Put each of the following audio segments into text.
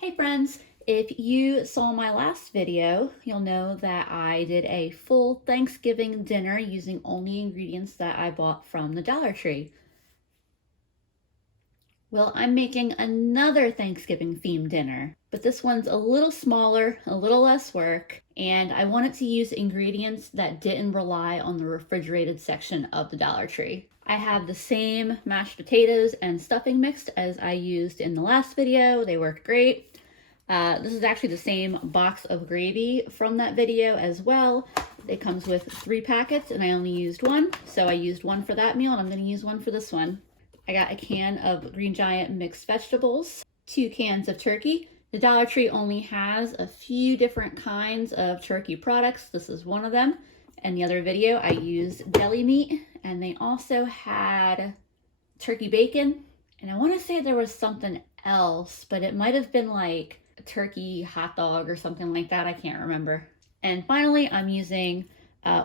Hey friends, if you saw my last video, you'll know that I did a full Thanksgiving dinner using only ingredients that I bought from the Dollar Tree. Well, I'm making another Thanksgiving themed dinner, but this one's a little smaller, a little less work, and I wanted to use ingredients that didn't rely on the refrigerated section of the Dollar Tree. I have the same mashed potatoes and stuffing mixed as I used in the last video. They worked great. This is actually the same box of gravy from that video as well. It comes with 3 packets and I only used 1. So I used 1 for that meal and I'm going to use 1 for this one. I got a can of Green Giant mixed vegetables, 2 cans of turkey. The Dollar Tree only has a few different kinds of turkey products. This is one of them. In the other video, I used deli meat, and they also had turkey bacon. And I want to say there was something else, but it might have been like a turkey hot dog or something like that. I can't remember. And finally, I'm using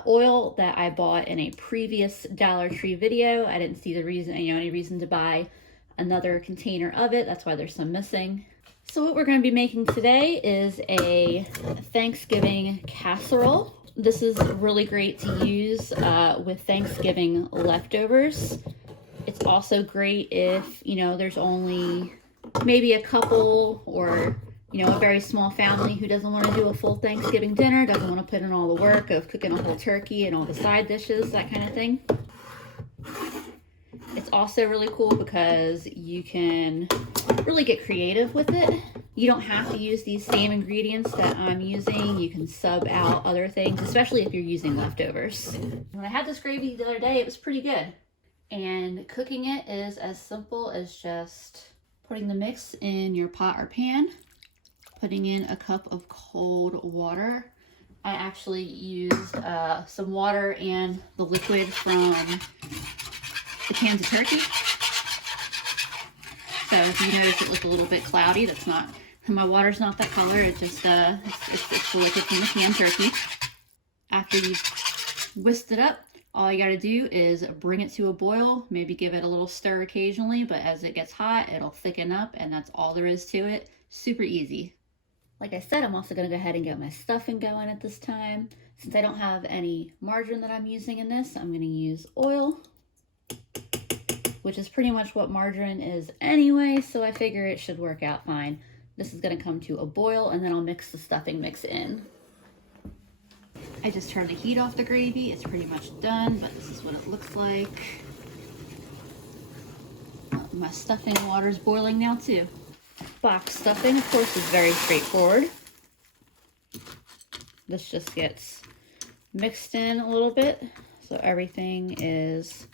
oil that I bought in a previous Dollar Tree video. I didn't see the reason, any reason to buy another container of it. That's why there's some missing. So what we're going to be making today is a Thanksgiving casserole. This is really great to use with Thanksgiving leftovers. It's also great if, there's only maybe a couple or, a very small family who doesn't want to do a full Thanksgiving dinner, doesn't want to put in all the work of cooking a whole turkey and all the side dishes, that kind of thing. It's also really cool because you can really get creative with it. You don't have to use these same ingredients that I'm using. You can sub out other things, especially if you're using leftovers. When I had this gravy the other day, it was pretty good. And cooking it is as simple as just putting the mix in your pot or pan, putting in a cup of cold water. I actually used some water and the liquid from the cans of turkey. So if you notice it looked a little bit cloudy, that's not, my water's not that color, it just, it's the liquid from the canned turkey. After you've whisked it up, all you gotta do is bring it to a boil, maybe give it a little stir occasionally, but as it gets hot, it'll thicken up, and that's all there is to it. Super easy. Like I said, I'm also gonna go ahead and get my stuffing going at this time. Since I don't have any margarine that I'm using in this, I'm gonna use oil, which is pretty much what margarine is anyway, so I figure it should work out fine. This is gonna come to a boil, and then I'll mix the stuffing mix in. I just turned the heat off the gravy. It's pretty much done, but this is what it looks like. My stuffing water's boiling now too. Box stuffing, of course, is very straightforward. This just gets mixed in a little bit, so everything is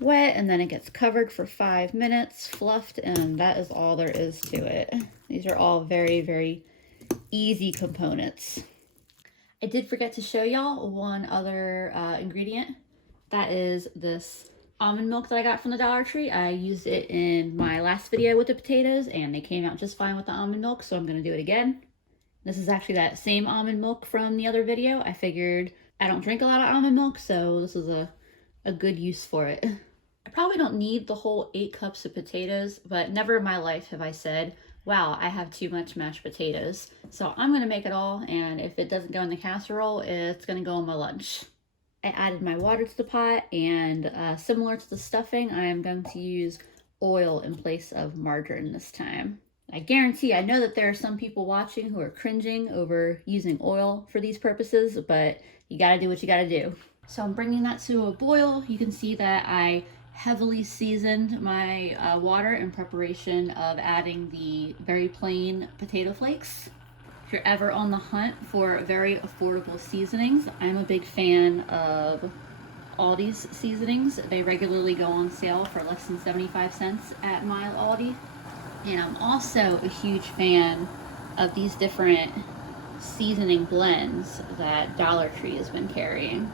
wet, and then it gets covered for 5 minutes, fluffed, and that is all there is to it. These are all very, very easy components. I did forget to show y'all one other ingredient. That is this almond milk that I got from the Dollar Tree. I used it in my last video with the potatoes and they came out just fine with the almond milk, so I'm going to do it again. This is actually that same almond milk from the other video. I figured I don't drink a lot of almond milk, so this is a good use for it. I probably don't need the whole 8 cups of potatoes, but never in my life have I said, wow, I have too much mashed potatoes. So I'm gonna make it all, and if it doesn't go in the casserole, it's gonna go in my lunch. I added my water to the pot, and similar to the stuffing, I am going to use oil in place of margarine this time. I guarantee, I know that there are some people watching who are cringing over using oil for these purposes, but you gotta do what you gotta do. So I'm bringing that to a boil. You can see that I heavily seasoned my water in preparation of adding the very plain potato flakes. If you're ever on the hunt for very affordable seasonings, I'm a big fan of Aldi's seasonings. They regularly go on sale for less than 75 cents at my Aldi. And I'm also a huge fan of these different seasoning blends that Dollar Tree has been carrying.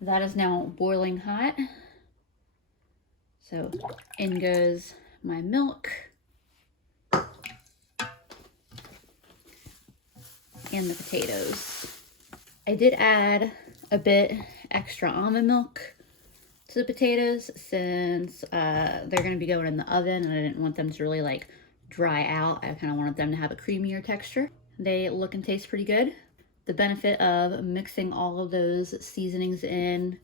That is now boiling hot. So in goes my milk and the potatoes. I did add a bit extra almond milk So the potatoes, since they're going to be going in the oven and I didn't want them to really like dry out, I kind of wanted them to have a creamier texture. They look and taste pretty good. The benefit of mixing all of those seasonings in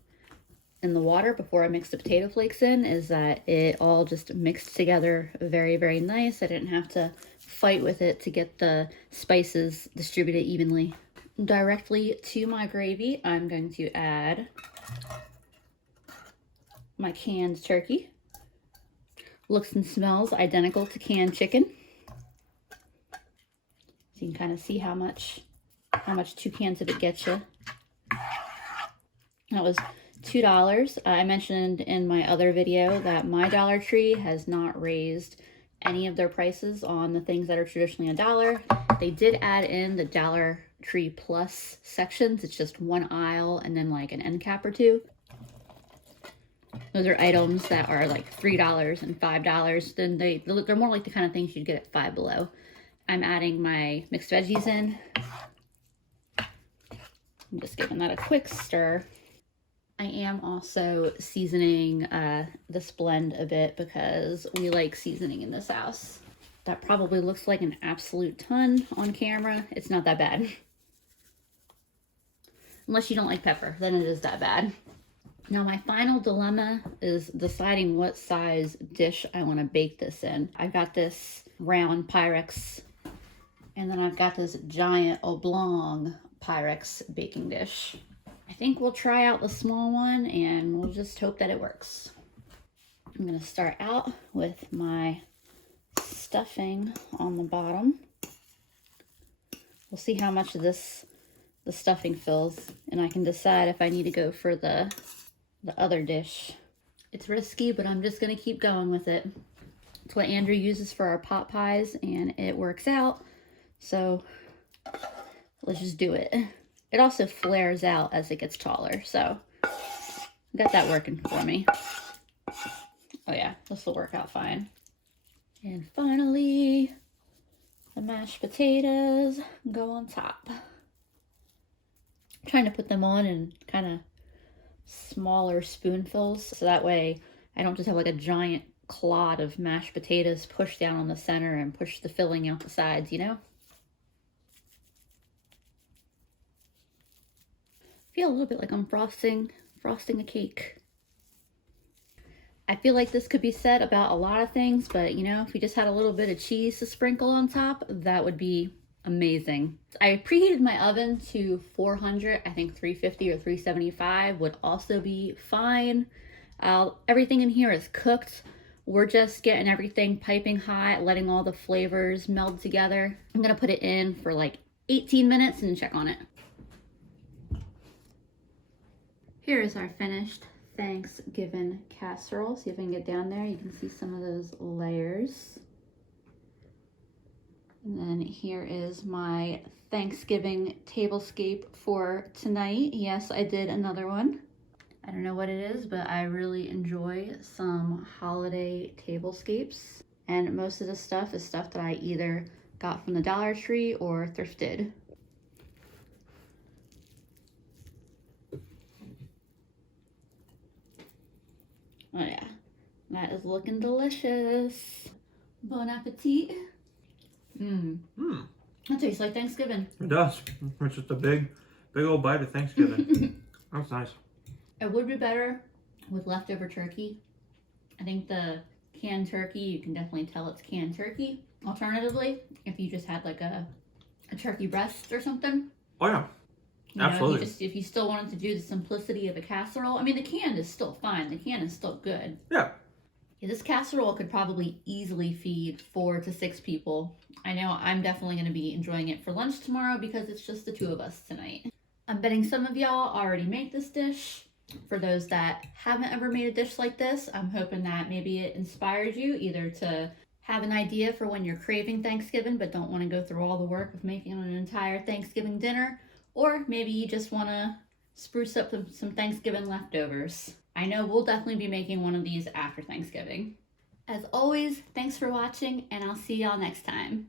the water before I mix the potato flakes in is that it all just mixed together very, very nice. I didn't have to fight with it to get the spices distributed evenly. Directly to my gravy, I'm going to add my canned turkey. Looks and smells identical to canned chicken. So you can kind of see how much 2 cans of it gets you. That was $2. I mentioned in my other video that my Dollar Tree has not raised any of their prices on the things that are traditionally $1. They did add in the Dollar Tree Plus sections. It's just one aisle and then like an end cap or two. Those are items that are like $3 and $5. Then they're more like the kind of things you'd get at Five Below. I'm adding my mixed veggies in. I'm just giving that a quick stir. I am also seasoning this blend a bit because we like seasoning in this house. That probably looks like an absolute ton on camera. It's not that bad. Unless you don't like pepper, then it is that bad. Now my final dilemma is deciding what size dish I want to bake this in. I've got this round Pyrex, and then I've got this giant oblong Pyrex baking dish. I think we'll try out the small one and we'll just hope that it works. I'm going to start out with my stuffing on the bottom. We'll see how much of the stuffing fills, and I can decide if I need to go for the other dish. It's risky, but I'm just going to keep going with it. It's what Andrew uses for our pot pies, and it works out. So let's just do it. It also flares out as it gets taller, so got that working for me. Oh yeah, this will work out fine. And finally, the mashed potatoes go on top. I'm trying to put them on in kind of smaller spoonfuls, so that way I don't just have like a giant clod of mashed potatoes pushed down on the center and push the filling out the sides, you know? I feel a little bit like I'm frosting a cake. I feel like this could be said about a lot of things, but you know, if we just had a little bit of cheese to sprinkle on top, that would be amazing. I preheated my oven to 400. I think 350 or 375 would also be fine. Everything in here is cooked. We're just getting everything piping hot, letting all the flavors meld together. I'm gonna put it in for like 18 minutes and check on it. Here is our finished Thanksgiving casserole. See if I can get down there. You can see some of those layers. And then here is my Thanksgiving tablescape for tonight. Yes, I did another one. I don't know what it is, but I really enjoy some holiday tablescapes. And most of the stuff is stuff that I either got from the Dollar Tree or thrifted. Oh yeah, that is looking delicious. Bon appetit. That tastes like Thanksgiving. It does. It's just a big old bite of Thanksgiving. That's nice. It would be better with leftover turkey. I think the canned turkey, you can definitely tell it's canned turkey. Alternatively, if you just had like a turkey breast or something. Oh yeah. Absolutely. If you still wanted to do the simplicity of a casserole. I mean, the can is still fine. The can is still good. Yeah. This casserole could probably easily feed 4 to 6 people. I know I'm definitely going to be enjoying it for lunch tomorrow because it's just the 2 of us tonight. I'm betting some of y'all already make this dish. For those that haven't ever made a dish like this, I'm hoping that maybe it inspired you either to have an idea for when you're craving Thanksgiving but don't want to go through all the work of making an entire Thanksgiving dinner, or maybe you just want to spruce up some Thanksgiving leftovers. I know we'll definitely be making one of these after Thanksgiving. As always, thanks for watching, and I'll see y'all next time.